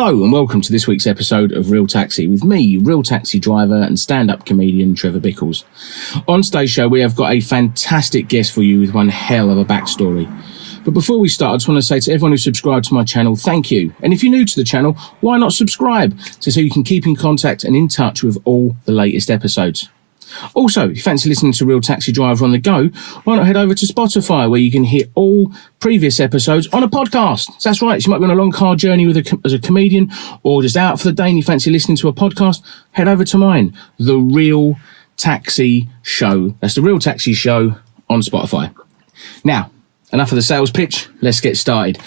Hello and welcome to this week's episode of Real Taxi with me, real taxi driver and stand-up comedian Trevor Bickles. On today's show we have got a fantastic guest for you with one hell of a backstory. But before we start, I just want to say to everyone who subscribed to my channel, thank you. And if you're new to the channel, why not subscribe so you can keep in contact and in touch with all the latest episodes. Also, if you fancy listening to Real Taxi Driver on the go, why not head over to Spotify where you can hear all previous episodes on a podcast. So that's right, you might be on a long car journey as a comedian or just out for the day and you fancy listening to a podcast, head over to mine, The Real Taxi Show. That's The Real Taxi Show on Spotify. Now, enough of the sales pitch, let's get started.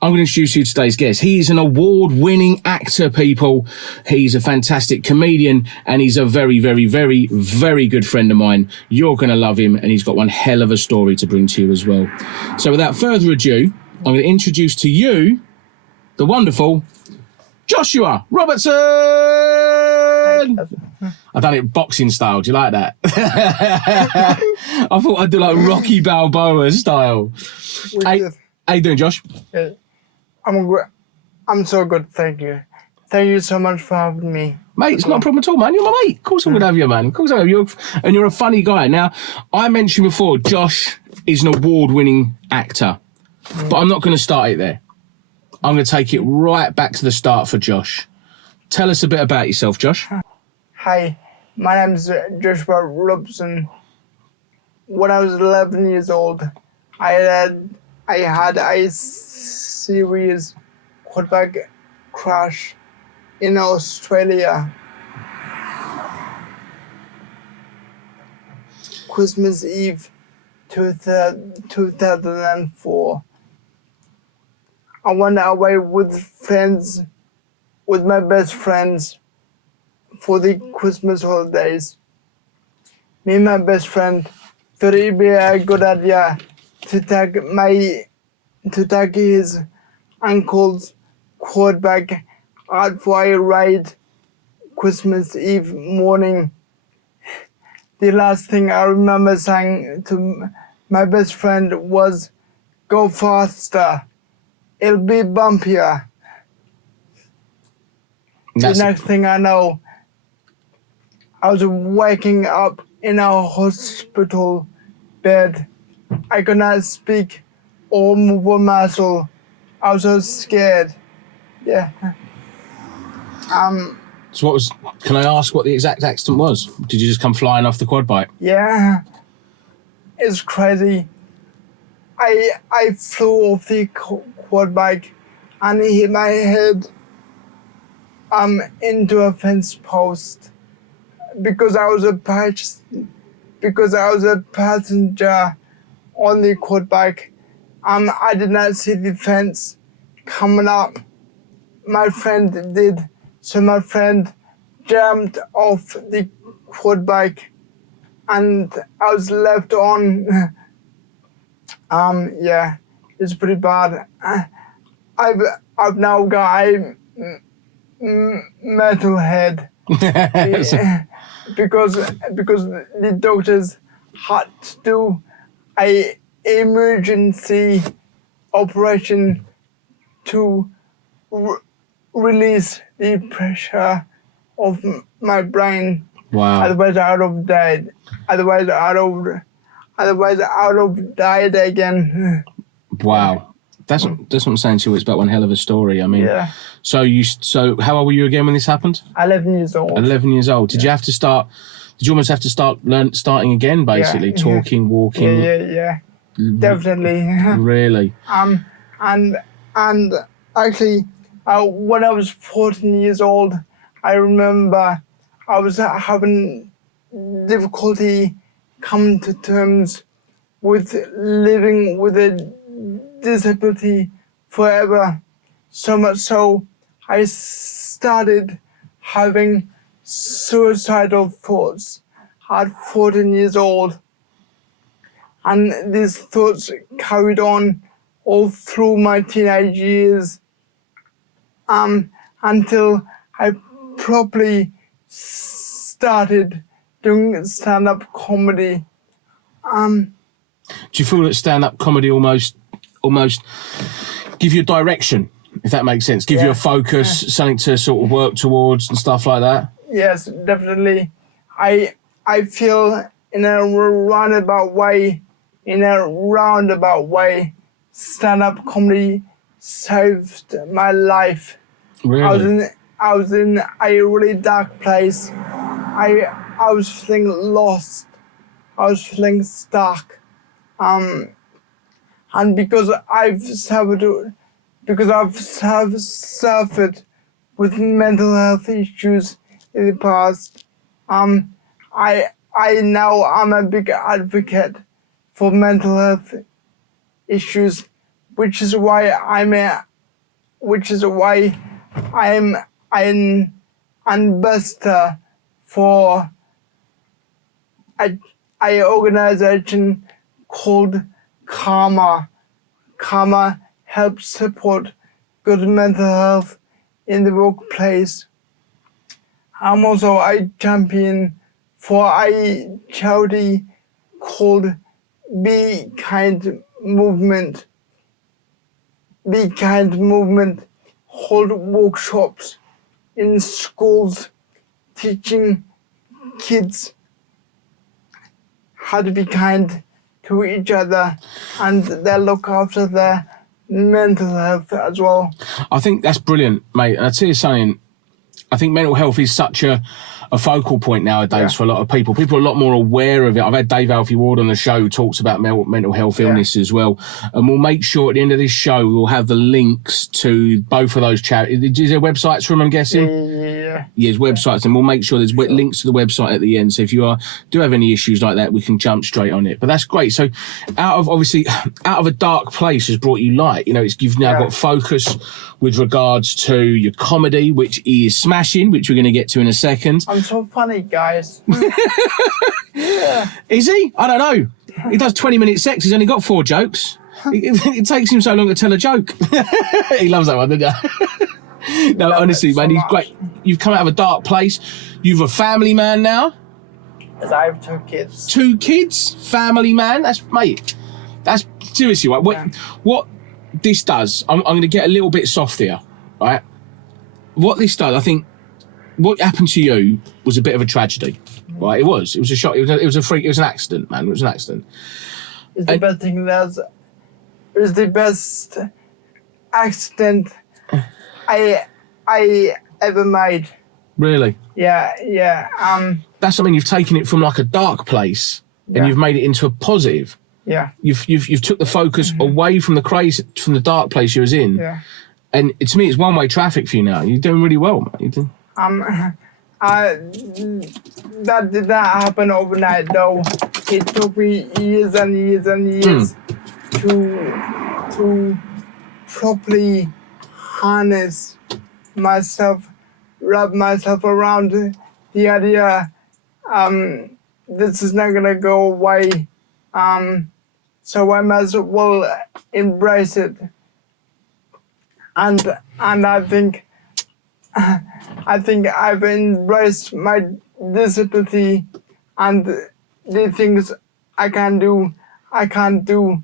I'm going to introduce you to today's guest. He's an award-winning actor, people. He's a fantastic comedian, and he's a very, very, very, very good friend of mine. You're going to love him, and he's got one hell of a story to bring to you as well. So without further ado, I'm going to introduce to you the wonderful Joshua Robertson! I've done it boxing style. Do you like that? I thought I'd do like Rocky Balboa style. How you doing, Josh? Yeah. I'm so good, thank you. Thank you so much for having me. Mate, it's not a problem at all, man. You're my mate. Of course I'm going to have you, man. Of course I have you. And you're a funny guy. Now, I mentioned before, Josh is an award-winning actor. But I'm not going to start it there. I'm going to take it right back to the start for Josh. Tell us a bit about yourself, Josh. Hi, my name is Joshua Robertson. When I was 11 years old, I had a serious quarterback crash in Australia. Christmas Eve 2004. I went away with my best friends for the Christmas holidays. Me and my best friend thought it'd be a good idea to take his uncle's quarterback out for a ride Christmas Eve morning. The last thing I remember saying to my best friend was, "Go faster, it'll be bumpier." The next thing I know, I was waking up in a hospital bed. I could not speak or move a muscle. I was so scared. Yeah. So can I ask what the exact accident was? Did you just come flying off the quad bike? Yeah. It's crazy. I flew off the quad bike and hit my head into a fence post because I was a passenger on the quad bike. I did not see the fence coming up. My friend did, so my friend jumped off the quad bike and I was left on. Yeah, it's pretty bad. I've now got a metal head because the doctors had to do a emergency operation to release the pressure of my brain. Wow. Otherwise I would have died. Otherwise I would have died again. Wow. That's what I'm saying to you. It's about one hell of a story. I mean, Yeah. So how old were you again when this happened? 11 years old. 11 years old. Did you have to start? Did you almost have to starting again, basically, talking, walking? Yeah. Definitely. Really? And actually, when I was 14 years old, I remember I was having difficulty coming to terms with living with a disability forever. So much so, I started having suicidal thoughts at 14 years old. And these thoughts carried on all through my teenage years until I properly started doing stand-up comedy. Do you feel that stand-up comedy almost give you a direction, if that makes sense. Give you a focus, something to sort of work towards and stuff like that. Yes, definitely. I feel in a roundabout way, stand-up comedy saved my life. Really? I was in a really dark place. I was feeling lost. I was feeling stuck. And because I've suffered with mental health issues in the past, I now I'm a big advocate for mental health issues, which is why I'm an ambassador for a organization called Karma. Karma helps support good mental health in the workplace. I'm also a champion for a charity called Be Kind Movement. Be Kind Movement hold workshops in schools teaching kids how to be kind to each other, and they look after their mental health as well. I think that's brilliant, mate. And I'll tell you something, I think mental health is such a focal point nowadays for a lot of people. People are a lot more aware of it. I've had Dave Alfie Ward on the show who talks about mental health illness as well. And we'll make sure at the end of this show we'll have the links to both of those charities. Is there websites for them, I'm guessing? Yeah, there's websites, and we'll make sure there's links to the website at the end. So if you do have any issues like that, we can jump straight on it. But that's great. So out of a dark place has brought you light. You know, you've now got focus with regards to your comedy, which is smashing, which we're going to get to in a second. I'm so funny, guys. Is he? I don't know. He does 20-minute sets. He's only got 4 jokes. It takes him so long to tell a joke. He loves that one, doesn't he? No, honestly, man, he's great. You've come out of a dark place. You're a family man now. Yes, I have 2 kids. 2 kids? Family man? That's seriously, right? What this does, I'm going to get a little bit soft here, right? What this does, I think, what happened to you was a bit of a tragedy, right? It was a shock. It was a freak. It was an accident, man. It was an accident. It's the best thing it's the best accident I ever made. Really? Yeah. That's something you've taken it from like a dark place and you've made it into a positive. Yeah. You've took the focus away from the dark place you was in. Yeah. And to me, it's one-way traffic for you now. You're doing really well, man. That did not happen overnight, though. It took me years and years and years to properly harness myself, wrap myself around the idea. This is not gonna go away. So I must well embrace it. And I think I've embraced my disability and the things I can't do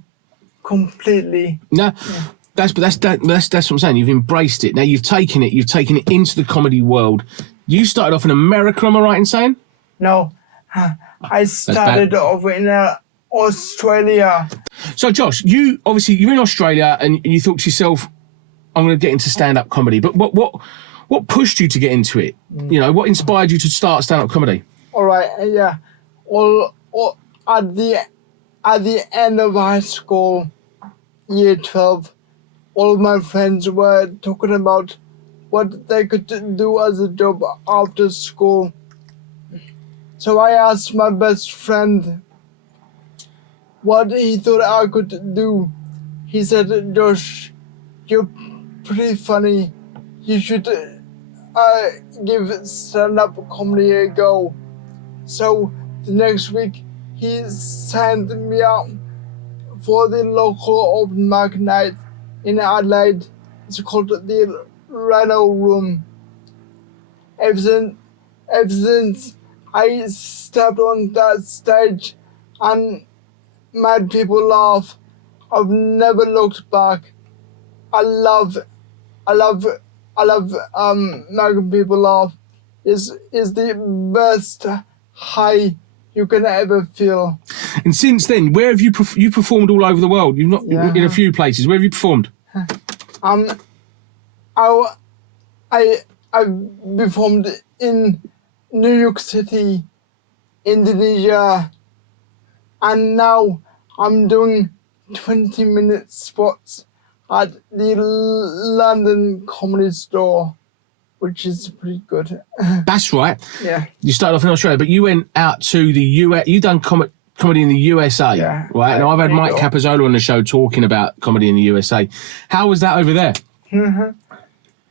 completely. No, that's what I'm saying. You've embraced it. Now you've taken it into the comedy world. You started off in America, am I right in saying? No, I started off in Australia. So Josh, you're in Australia and you thought to yourself, I'm going to get into stand-up comedy. But what pushed you to get into it? You know, what inspired you to start stand-up comedy? All right, yeah. Well, at the end of high school, year 12, all my friends were talking about what they could do as a job after school. So I asked my best friend what he thought I could do. He said, "Josh, you're pretty funny. You should give stand-up comedy a go." So the next week, he signed me up for the local open mic night in Adelaide. It's called the Rhino Room. Ever since I stepped on that stage and made people laugh, I've never looked back. I love I love making people laugh. Is the best high you can ever feel. And since then, where have you you performed all over the world? You've not Yeah. in a few places. Where have you performed? I performed in New York City, Indonesia, and now I'm doing 20-minute spots at the London Comedy Store, which is pretty good. That's right. Yeah. You started off in Australia, but you went out to the US. You done comedy in the USA, Yeah. right? And I've had Mike Capozzola on the show talking about comedy in the USA. How was that over there?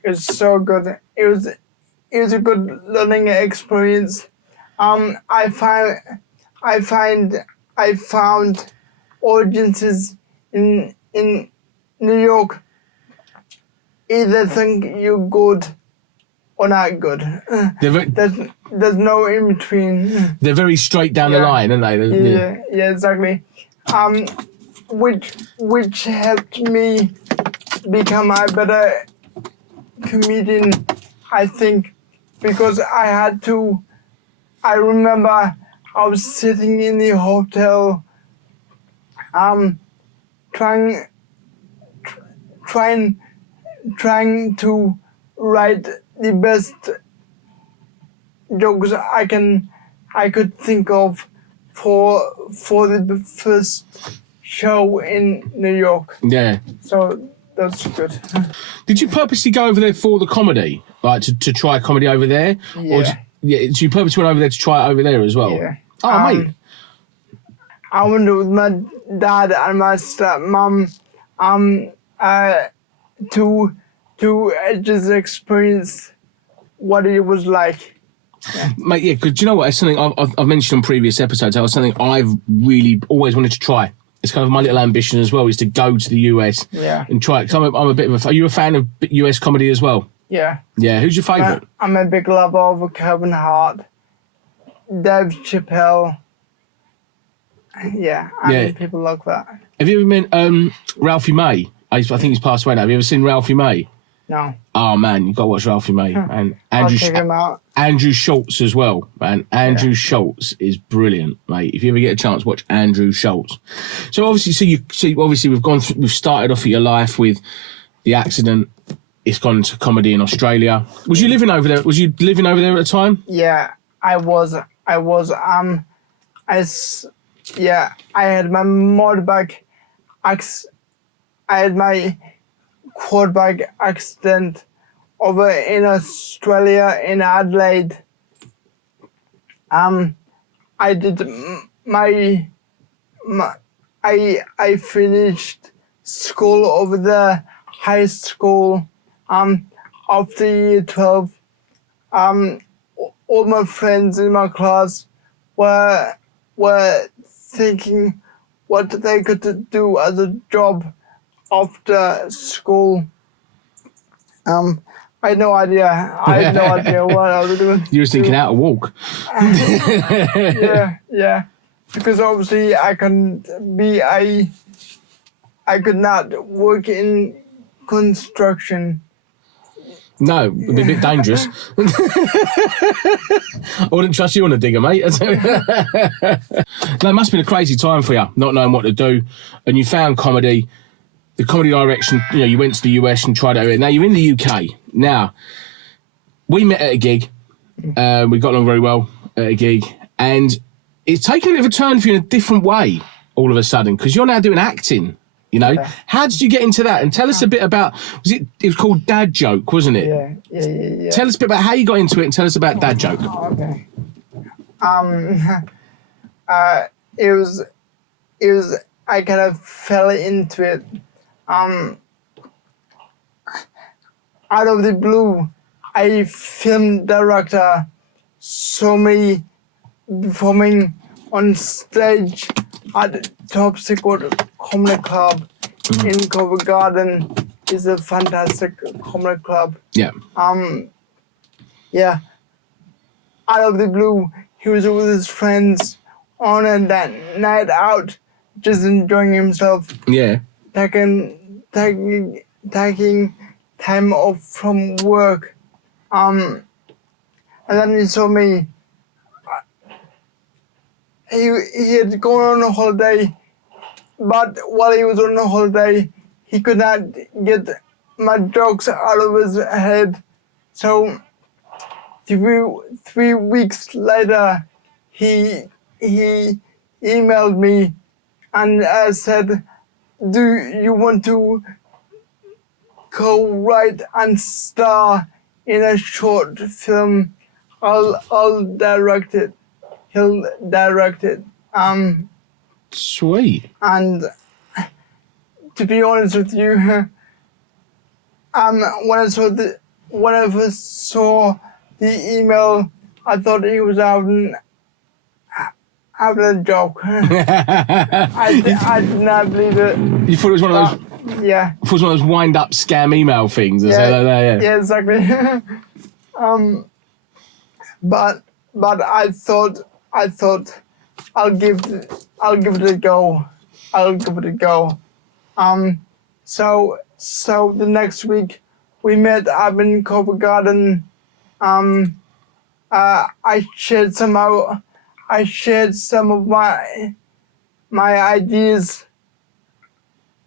It's so good. It was a good learning experience. I found audiences in New York either think you're good or not good. There's no in between. They're very straight down the line, aren't they? Yeah, exactly. Which helped me become a better comedian, I think, because I remember I was sitting in the hotel, trying to write the best jokes I could think of for the first show in New York. Yeah. So that's good. Did you purposely go over there for the comedy, like to try comedy over there? Yeah. Or so you purposely went over there to try it over there as well? Yeah. Oh, mate. I went with my dad and my stepmom to just experience what it was like. Yeah. Mate, yeah, because you know what? It's something I've mentioned on previous episodes. It was something I've really always wanted to try. It's kind of my little ambition as well, is to go to the US and try it. Because I'm a bit of a... Are you a fan of US comedy as well? Yeah. Yeah, who's your favourite? I'm a big lover of Kevin Hart, Dave Chappelle. Yeah, people like that. Have you ever met Ralphie May? I think he's passed away now. Have you ever seen Ralphie May? No. Oh, man, you've got to watch Ralphie May. And Andrew, I'll check him out. Andrew Schultz as well, man. Andrew Schultz is brilliant, mate. If you ever get a chance, watch Andrew Schultz. So obviously, obviously we've started off your life with the accident. It's gone to comedy in Australia. Was you living over there? Was you living over there at the time? Yeah, I was. I had my motorbike I had my quad bike accident over in Australia, in Adelaide. I did I finished school over there, high school. After year 12, all my friends in my class were thinking what they could do as a job after school. I had no idea. I had no idea what I was doing. You were thinking out a walk. Yeah. Because obviously I could not work in construction. No, it'd be a bit dangerous. I wouldn't trust you on a digger, mate. No, it must have been a crazy time for you, not knowing what to do. And you found comedy, the comedy direction, you went to the US and tried it out. Now you're in the UK. Now, we met at a gig. We got along very well at a gig. And it's taken a bit of a turn for you in a different way all of a sudden, because you're now doing acting. Yeah. How did you get into that? And tell us a bit about, it was called Dad Joke, wasn't it? Yeah. Tell us a bit about how you got into it and tell us about Dad Joke. Okay. It was, I kind of fell into it. Out of the blue, a film director saw me performing on stage at Top Secret Comedy Club in Covent Garden. It's a fantastic comedy club. Yeah. Yeah. Out of the blue, he was with his friends on a night out, just enjoying himself. Yeah. Taking time off from work. And then he told me he had gone on a holiday, but while he was on a holiday, he could not get my jokes out of his head. So 3 weeks later, he emailed me and said, "Do you want to co-write and star in a short film? I'll direct it. He'll direct it." Sweet. And to be honest with you, when I first saw the email, I thought he was having a joke. I did not believe it. You thought it was one of those? Yeah. It was one of those wind-up scam email things. Yeah, exactly. But I thought I'll give it a go. So the next week we met up in Covent Garden. I shared some of my ideas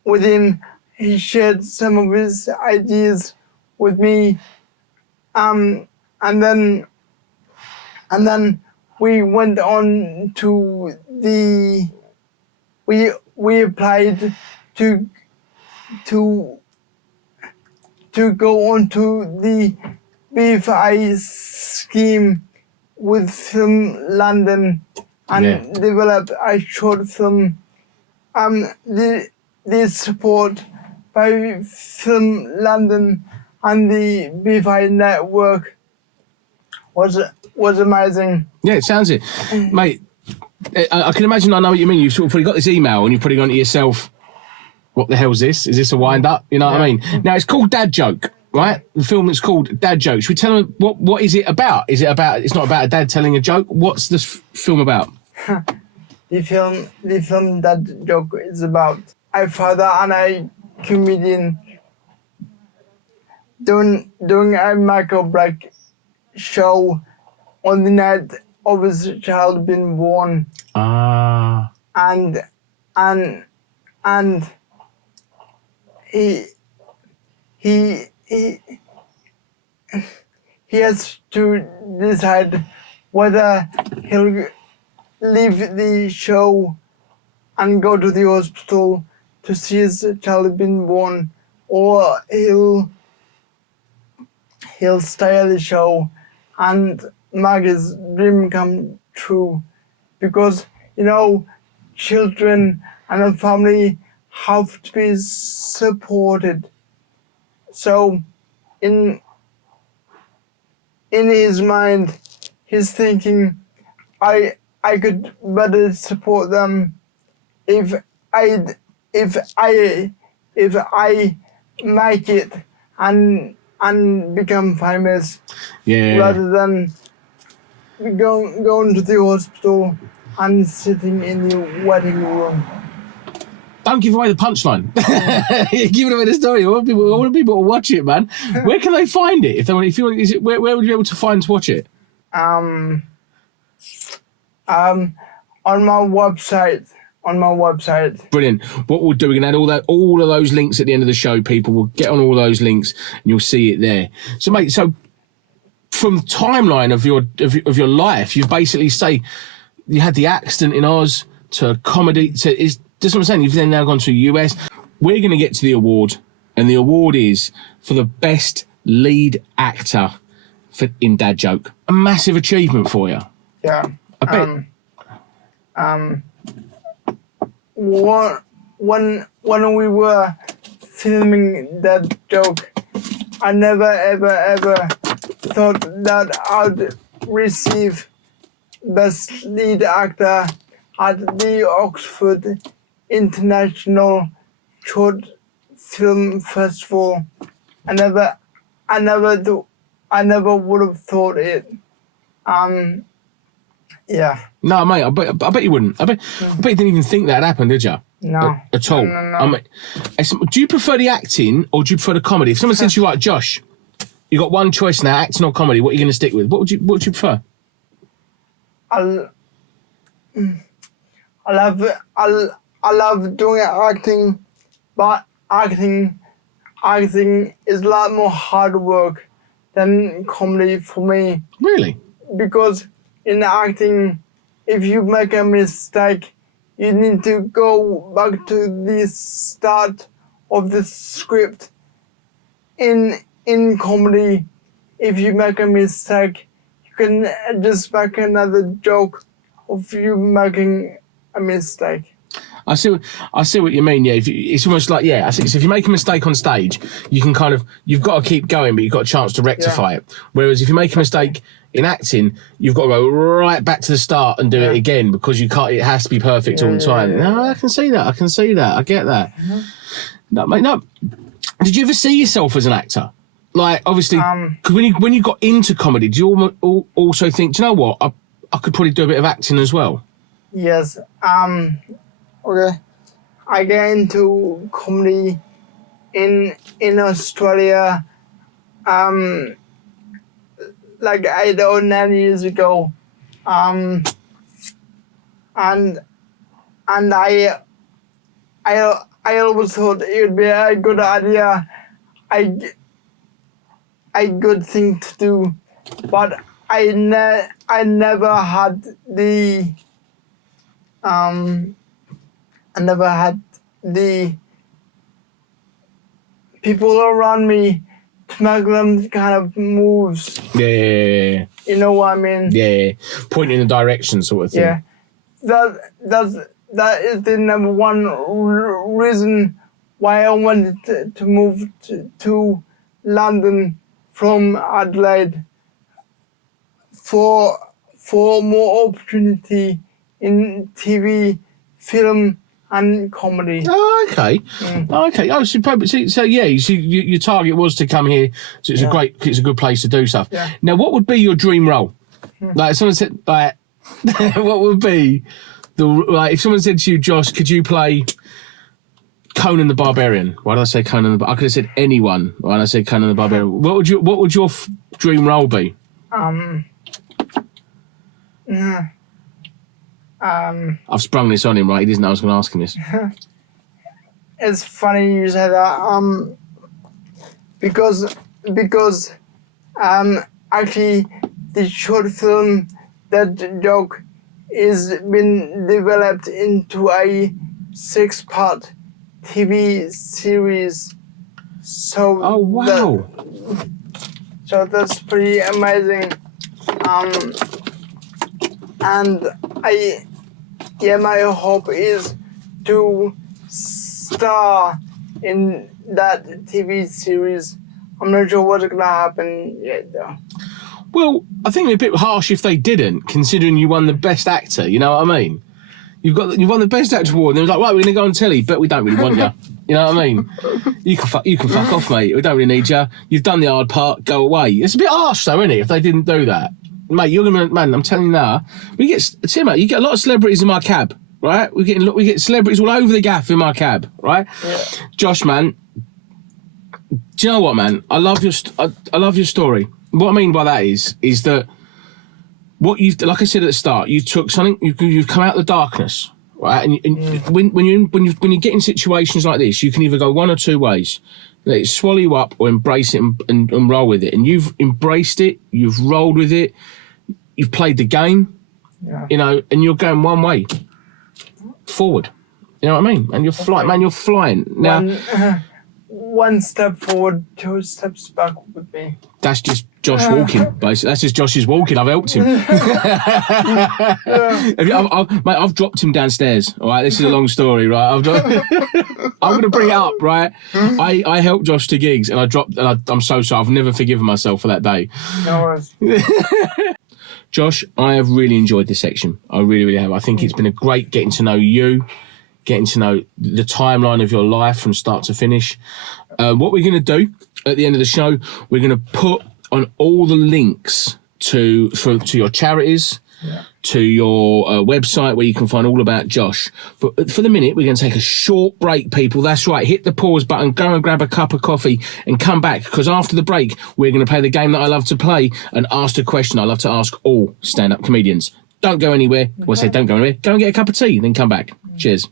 with him. He shared some of his ideas with me. And then we went on to we applied to go on to the BFI scheme with Film London and develop a short film. The support by Film London and the BFI network was amazing. Yeah, it sounds it, mate. I can imagine. I know what you mean. You've sort of probably got this email and you're probably gone to yourself, "What the hell's this? Is this a wind up?" You know what I mean? Now it's called Dad Joke, right? The film is called Dad Joke. Should we tell them what is it about? Is it about? It's not about a dad telling a joke. What's this film about? The film Dad Joke is about a father and a comedian doing a Michael Black show on the night of his child being born. And he has to decide whether he'll leave the show and go to the hospital to see his child being born, or he'll stay at the show and make his dream come true. Because, children and a family have to be supported. So in his mind, he's thinking, I could better support them if I make it and become famous, rather than going to the hospital and sitting in the waiting room. Don't give away the punchline. Give away the story. I want people to watch it, man. Where can they find it? If you want, where would you be able to find to watch it? On my website. Brilliant. What we'll do, we're gonna add all of those links at the end of the show. People will get on all those links and you'll see it there. So, mate, from the timeline of your life, you basically say you had the accident in Oz to comedy to that's what I'm saying. You've then now gone to the US. We're going to get to the award, and the award is for the best lead actor in Dad Joke. A massive achievement for you. Yeah. I bet. When we were filming Dad Joke, I never ever thought that I'd receive best lead actor at the Oxford International Short Film Festival. I never would have thought it. Yeah. No, mate, I bet you wouldn't. I bet you didn't even think that happened, did you? No. At all. No. I mean, do you prefer the acting or do you prefer the comedy? If someone said to you, right, Josh, you got one choice now, acting or comedy, what are you going to stick with? What would you prefer? I love doing acting, but acting is a lot more hard work than comedy for me. Really? Because in acting, if you make a mistake, you need to go back to the start of the script. In comedy, if you make a mistake, you can just make another joke of you making a mistake. I see what you mean. Yeah, it's almost like so if you make a mistake on stage, you can you've got to keep going, but you've got a chance to rectify it. Whereas if you make a mistake in acting, you've got to go right back to the start and do it again because you can't. It has to be perfect all the time. No, I can see that. I get that. Mm-hmm. No, mate, no. Did you ever see yourself as an actor? Like, obviously, cause when you got into comedy, do you also think, do you know what? I could probably do a bit of acting as well. Yes. Okay. I get into comedy in Australia like 8 or 9 years ago. And I always thought it would be a good idea, a good thing to do, but I never had the people around me to make them kind of moves. Yeah. You know what I mean? Yeah. Pointing in the direction sort of thing. Yeah. That is the number one reason why I wanted to move to London from Adelaide for more opportunity in TV, film, and comedy. Oh, okay. Okay. Oh, so your target was to come here. So it's a good place to do stuff. Yeah. Now, what would be your dream role? Like, if someone said, like, what would be if someone said to you, Josh, could you play Conan the Barbarian? Why did I say Conan I could have said anyone. Why did I say Conan the Barbarian? What would your dream role be? I've sprung this on him, right? He didn't know I was going to ask him this. It's funny you say that. Because actually the short film, that joke, is been developed into a 6-part TV series. So oh wow! So that's pretty amazing. And my hope is to star in that TV series. I'm not sure what's gonna happen yet, though. Well, I think it'd be a bit harsh if they didn't, considering you won the Best Actor. You know what I mean? You've won the Best Actor award, and they're like, right, we're gonna go on telly, but we don't really want you. You know what I mean? You can fuck off, mate. We don't really need you. You've done the hard part. Go away. It's a bit harsh, though, isn't it? If they didn't do that, mate, I'm telling you now. You get a lot of celebrities in my cab, right? We get celebrities all over the gaff in my cab, right? Yeah. Josh, man, do you know what, man? I love your story. What I mean by that is that what you've, like I said at the start, you took something, you've come out of the darkness, right? And when you get in situations like this, you can either go one or two ways. Let it swallow you up or embrace it and roll with it. And you've embraced it, you've rolled with it, you've played the game, and you're going one way forward. You know what I mean? And you're flying. Now, one step forward, 2 steps back would be. That's just Josh walking, basically. That's just Josh's walking. I've helped him. I've dropped him downstairs. All right, this is a long story, right? I'm going to bring it up, right? I helped Josh to gigs, and I'm so sorry. I've never forgiven myself for that day. No worries. Josh, I have really enjoyed this section. I really, really have. I think it's been a great getting to know you, getting to know the timeline of your life from start to finish. What we're going to do at the end of the show, we're going to put on all the links to your charities, to your website where you can find all about Josh. But for the minute, we're going to take a short break, people. That's right. Hit the pause button, go and grab a cup of coffee and come back, because after the break, we're going to play the game that I love to play and ask the question I love to ask all stand-up comedians. Don't go anywhere. Well, I say don't go anywhere. Go and get a cup of tea, then come back. Cheers.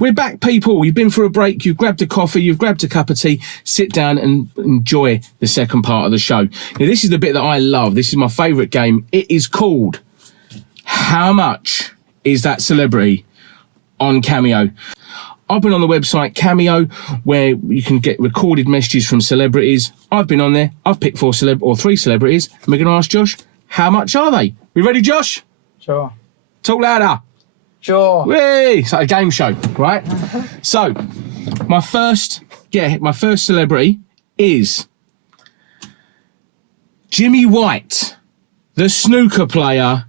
We're back, people. You've been for a break. You've grabbed a coffee. You've grabbed a cup of tea. Sit down and enjoy the second part of the show. Now, this is the bit that I love. This is my favourite game. It is called How Much Is That Celebrity on Cameo. I've been on the website Cameo, where you can get recorded messages from celebrities. I've been on there. I've picked three celebrities. And we're going to ask Josh, how much are they? We ready, Josh? Sure. Talk louder. Sure. Whee! It's like a game show, right? So, my first celebrity is Jimmy White, the snooker player,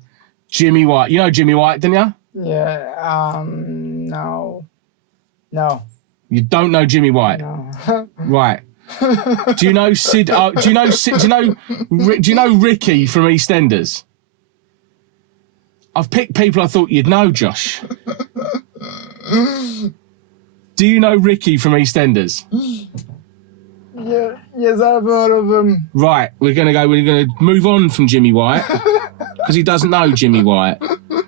Jimmy White. You know Jimmy White, don't you? Yeah. No. You don't know Jimmy White? No. Right. Do you know Sid? Do you know Ricky from EastEnders? I've picked people I thought you'd know, Josh. Do you know Ricky from EastEnders? Yeah, yes, I've heard of him. Right, we're gonna move on from Jimmy White because he doesn't know Jimmy White.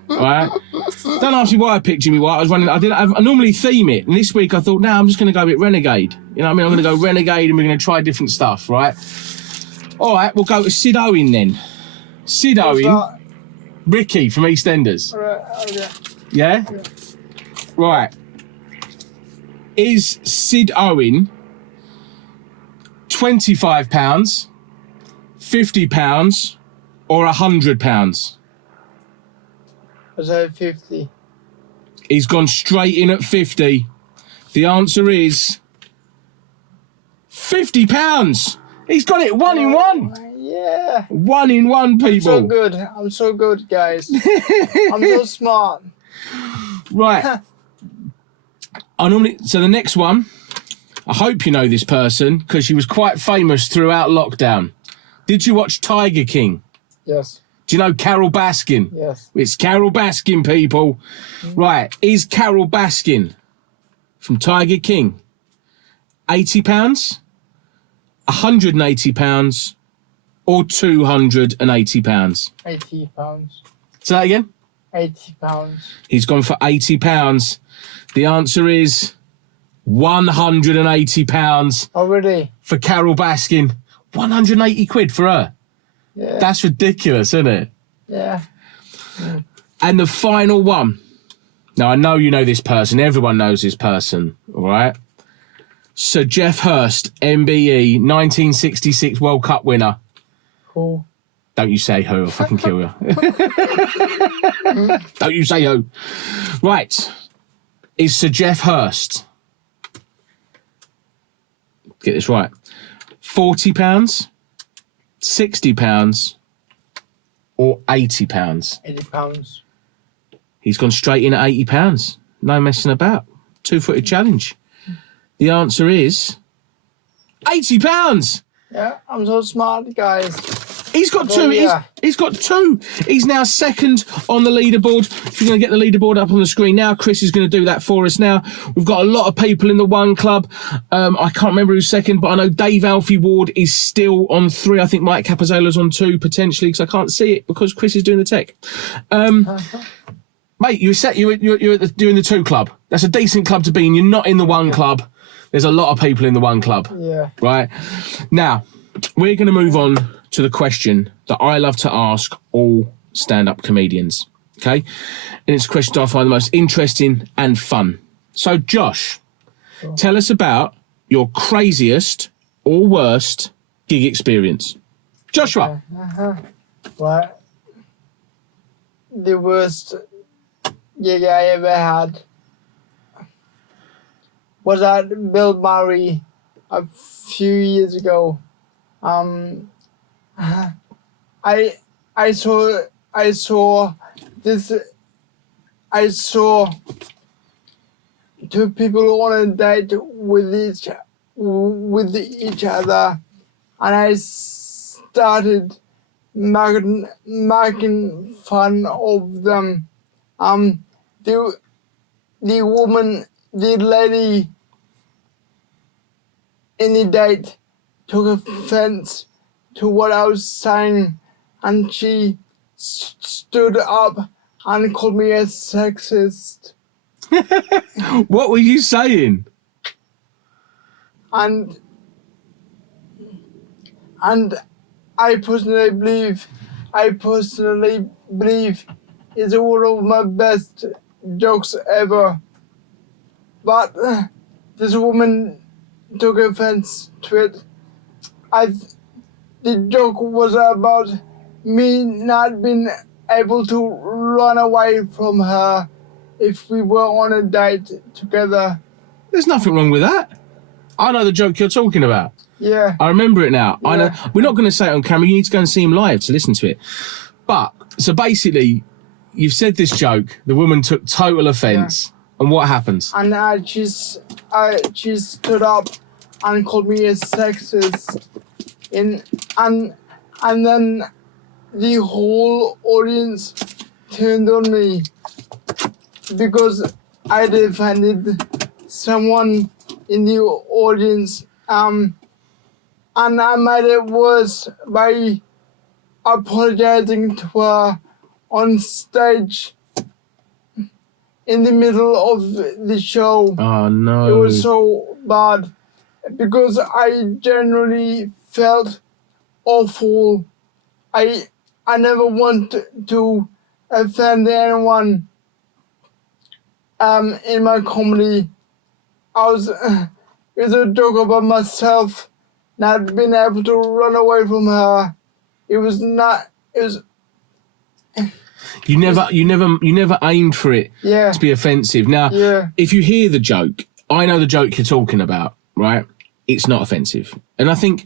Right? Don't ask me why I picked Jimmy White. I normally theme it, and this week I thought, I'm just gonna go a bit renegade. You know what I mean? I'm gonna go renegade, and we're gonna try different stuff, right? All right, we'll go to Sid Owen then. Sid Owen. Ricky from EastEnders. Right, okay. Yeah? Right. Is Sid Owen £25, £50, or £100? I said 50. He's gone straight in at 50. The answer is £50. He's got it 1 in 1. Yeah. 1 in 1, people. I'm so good, guys. I'm so smart. Right. So the next one, I hope you know this person because she was quite famous throughout lockdown. Did you watch Tiger King? Yes. Do you know Carol Baskin? Yes. It's Carol Baskin, people. Right. Is Carol Baskin from Tiger King £80, £180, or £280? £80. Say that again? £80. He's gone for £80. The answer is £180 Already? for Carol Baskin. 180 quid for her. Yeah. That's ridiculous, isn't it? Yeah. And the final one. Now, I know you know this person. Everyone knows this person, all right? Sir Geoff Hurst, MBE, 1966 World Cup winner. Cool. Don't you say who, I'll fucking kill you. Don't you say who. Right. Is Sir Geoff Hurst, get this right, £40, £60, or £80? £80. He's gone straight in at £80. No messing about. 2-footed challenge. The answer is £80. Yeah, I'm so smart, guys. He's got two. Yeah. He's got two. He's now second on the leaderboard. If you're going to get the leaderboard up on the screen now, Chris is going to do that for us now. We've got a lot of people in the one club. I can't remember who's second, but I know Dave Alfie Ward is still on 3. I think Mike Capozola's on 2 potentially because I can't see it because Chris is doing the tech. Mate, you're doing the 2 club. That's a decent club to be in. You're not in the 1 club. There's a lot of people in the 1 club. Yeah. Right? Now, we're going to move on to the question that I love to ask all stand-up comedians. Okay? And it's a question I find the most interesting and fun. So, Josh, tell us about your craziest or worst gig experience. Joshua. Right. The worst gig I ever had was at Bill Murray a few years ago. I saw this I saw two people on a date with each other, and I started making fun of them. The lady in the date took offense to what I was saying, and she stood up and called me a sexist. What were you saying? And I personally believe it's one of my best jokes ever. But this woman took offense to it. The joke was about me not being able to run away from her if we were on a date together. There's nothing wrong with that. I know the joke you're talking about. Yeah. I remember it now. Yeah. I know. We're not going to say it on camera. You need to go and see him live to listen to it. But, so basically, you've said this joke. The woman took total offence. Yeah. And what happens? And she stood up and called me a sexist. And then the whole audience turned on me because I defended someone in the audience. And I made it worse by apologizing to her on stage in the middle of the show. Oh, no. It was so bad because I genuinely felt awful. I never want to offend anyone in my comedy. It was a joke about myself not being able to run away from her. You never aimed for it to be offensive. Now, if you hear the joke, I know the joke you're talking about, right? It's not offensive. And I think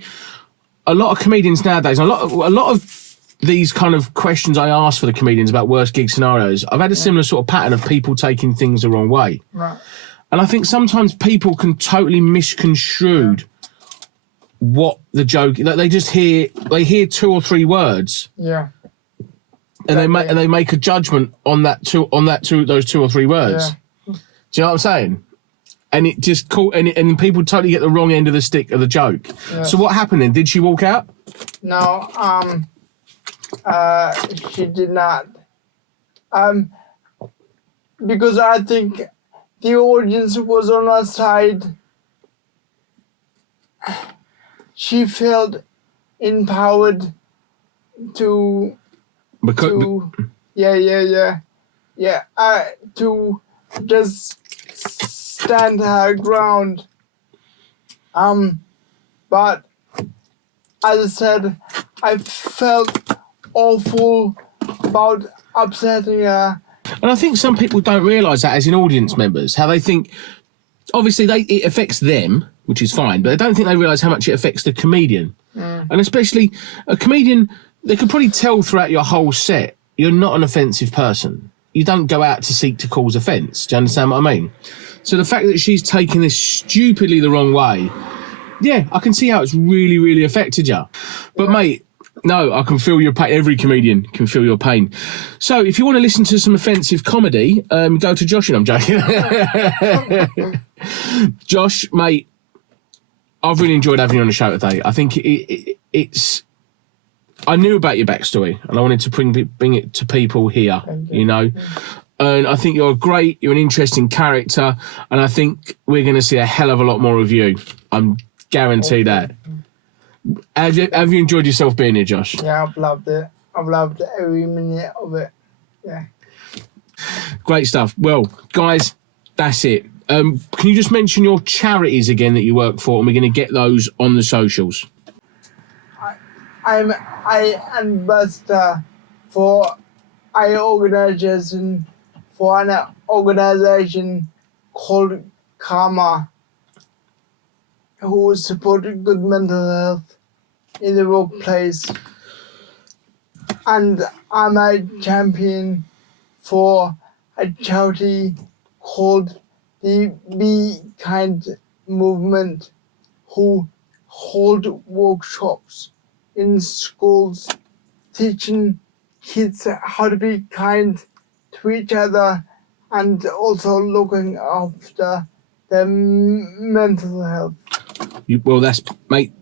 a lot of comedians nowadays, a lot of these kind of questions I ask for the comedians about worst gig scenarios, I've had a similar sort of pattern of people taking things the wrong way. Right. And I think sometimes people can totally misconstrue what the joke, like they hear two or three words. Yeah. And they make a judgment on those two or three words. Yeah. Do you know what I'm saying? And it just and people totally get the wrong end of the stick of the joke. Yes. So what happened then? Did she walk out? No, she did not. Because I think the audience was on her side. She felt empowered to just stand her ground. But as I said, I felt awful about upsetting her. And I think some people don't realise that as in audience members, how they think, obviously it affects them, which is fine, but I don't think they realise how much it affects the comedian. And especially a comedian, they could probably tell throughout your whole set, you're not an offensive person. You don't go out to seek to cause offence. Do you understand what I mean? So the fact that she's taken this stupidly the wrong way, yeah, I can see how it's really, really affected you. But mate, no, I can feel your pain. Every comedian can feel your pain. So if you want to listen to some offensive comedy, go to Josh. And I'm joking. Josh, mate, I've really enjoyed having you on the show today. I think it's... I knew about your backstory and I wanted to bring it to people here, you know. And I think you're an interesting character, and I think we're going to see a hell of a lot more of you. I'm guaranteed that. Have you enjoyed yourself being here, Josh? Yeah, I've loved it. I've loved every minute of it. Yeah. Great stuff. Well, guys, that's it. Can you just mention your charities again that you work for, and we're going to get those on the socials? I'm ambassador for an organization called Karma, who support good mental health in the workplace. And I'm a champion for a charity called the Be Kind movement, who hold workshops in schools teaching kids how to be kind to each other and also looking after their mental health. Well, that's, mate,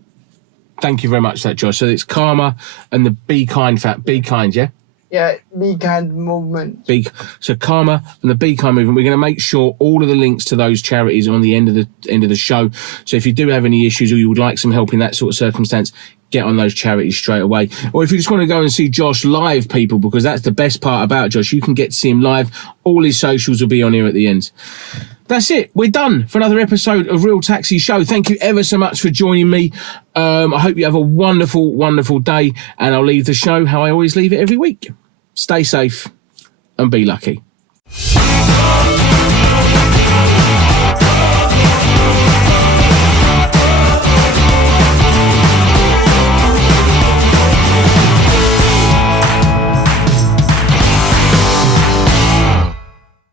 thank you very much for that, Josh. So it's Karma and the Be Kind Be Kind, yeah? Yeah, Be Kind movement. So Karma and the Be Kind movement. We're going to make sure all of the links to those charities are on the end of the show. So if you do have any issues or you would like some help in that sort of circumstance, get on those charities straight away. Or if you just want to go and see Josh live, people, because that's the best part about Josh. You can get to see him live. All his socials will be on here at the end. That's it. We're done for another episode of Real Taxi Show. Thank you ever so much for joining me. I hope you have a wonderful, wonderful day. And I'll leave the show how I always leave it every week. Stay safe and be lucky.